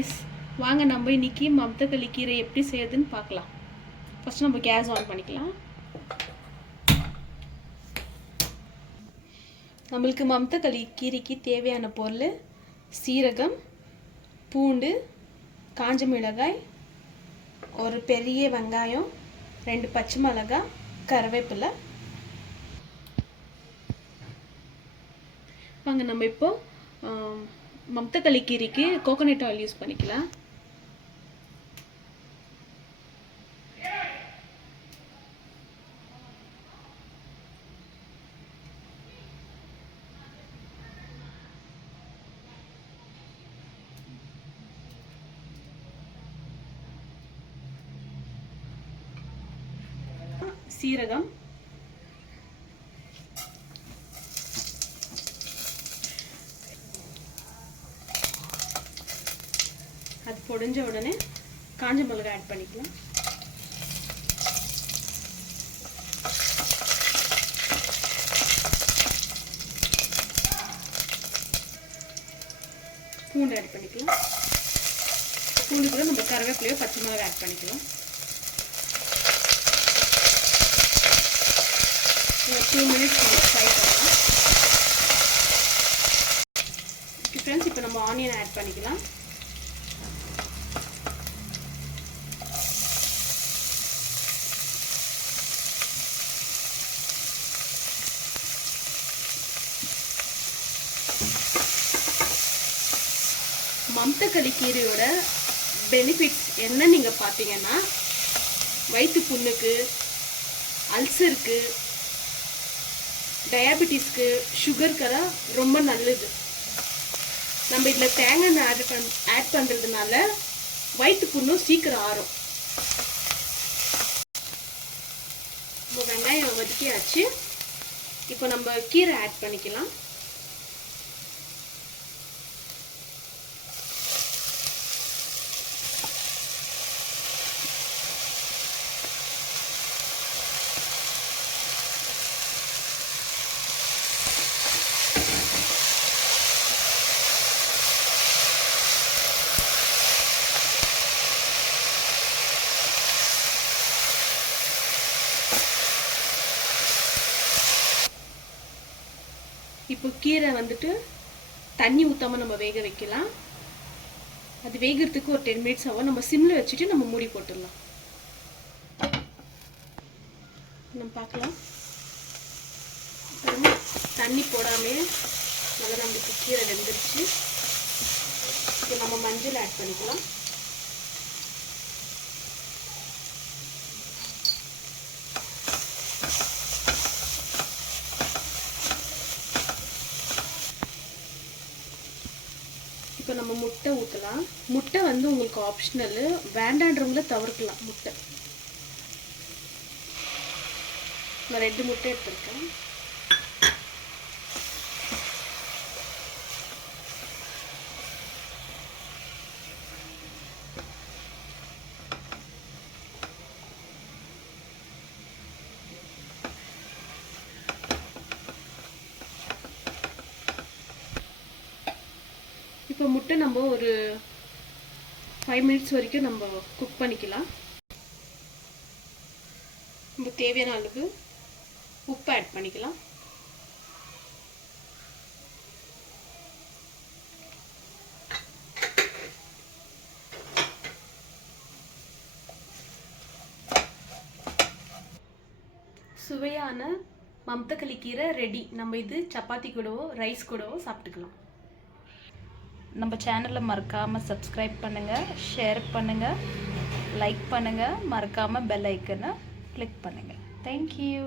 Guys, வாங்க நம்ம இன்னைக்கு மம்தகளி கீரை எப்படி செய்யறதுன்னு பார்க்கலாம். ஃபர்ஸ்ட் நம்ம கேஸ் ஆன் பண்ணிக்கலாம். நம்மளுக்கு மம்தகளி கீரைக்கு தேவையான பொருள் சீரகம், பூண்டு, காஞ்ச மிளகாய், ஒரு பெரிய வெங்காயம், 2 பச்சை மிளகாய், கருவேப்பிலை. வாங்க நம்ம இப்போ மம்தகளி கீரைக்கு கோகோனட் ஆயில் யூஸ் பண்ணிக்கலாம். சீரகம், அது பொடிஞ்ச உடனே காஞ்ச மிளகாய் ஆட் பண்ணிக்கலாம். பூண்டு ஆட் பண்ணிக்கலாம். பூண்டு கூட நம்ம கருவேப்பிலையோ பச்சை மிளகாய் ஆட் பண்ணிக்கலாம். 2 minutes ஃப்ரை பண்ணலாம். ஃப்ரெண்ட்ஸ், இப்போ நம்ம ஆனியன் ஆட் பண்ணிக்கலாம். மம்தகளி கீரையோட பெனிஃபிட்ஸ் என்ன நீங்கள் பார்த்தீங்கன்னா, வயிற்று புண்ணுக்கு, அல்சருக்கு, டயாபெட்டிஸ்க்கு, சுகருக்கெல்லாம் ரொம்ப நல்லது. நம்ம இதில் தேங்காய் ஆட் பண்ணுறதுனால வயிற்று புண்ணும் சீக்கிரம் ஆறும். இப்போ வெங்காயம் வதக்கியாச்சு. இப்போ நம்ம கீரை ஆட் பண்ணிக்கலாம். இப்போ கீரை வந்துட்டு தண்ணி ஊற்றாம நம்ம வேக வைக்கலாம். அது வேகிறதுக்கு ஒரு 10 minutes ஆகும். நம்ம சிம்ல வச்சுட்டு நம்ம மூடி போட்டுடலாம். நம்ம பார்க்கலாம். தண்ணி போடாமே நல்லா நம்மளுக்கு கீரை வெந்துருச்சு. இப்போ நம்ம மஞ்சள் ஆட் பண்ணிக்கலாம். இப்போ நம்ம முட்டை ஊற்றலாம். முட்டை வந்து உங்களுக்கு ஆப்ஷனல், வேண்டான்றவங்கள தவிர்க்கலாம். முட்டை நான் 2 முட்டை எடுத்துருக்கேன். இப்போ முட்டை நம்ம ஒரு 5 minutes வரைக்கும் நம்ம குக் பண்ணிக்கலாம். நம்ம தேவையான அளவு உப்பு ஆட் பண்ணிக்கலாம். சுவையான மம்தகளி கீரை ரெடி. நம்ம இது சப்பாத்தி கூடவோ ரைஸ் கூடவோ சாப்பிட்டுக்கலாம். நம்ம சேனலை மறக்காமல் சப்ஸ்கிரைப் பண்ணுங்கள், ஷேர் பண்ணுங்கள், லைக் பண்ணுங்கள், மறக்காமல் பெல் ஐக்கனை கிளிக் பண்ணுங்கள். தேங்க்யூ.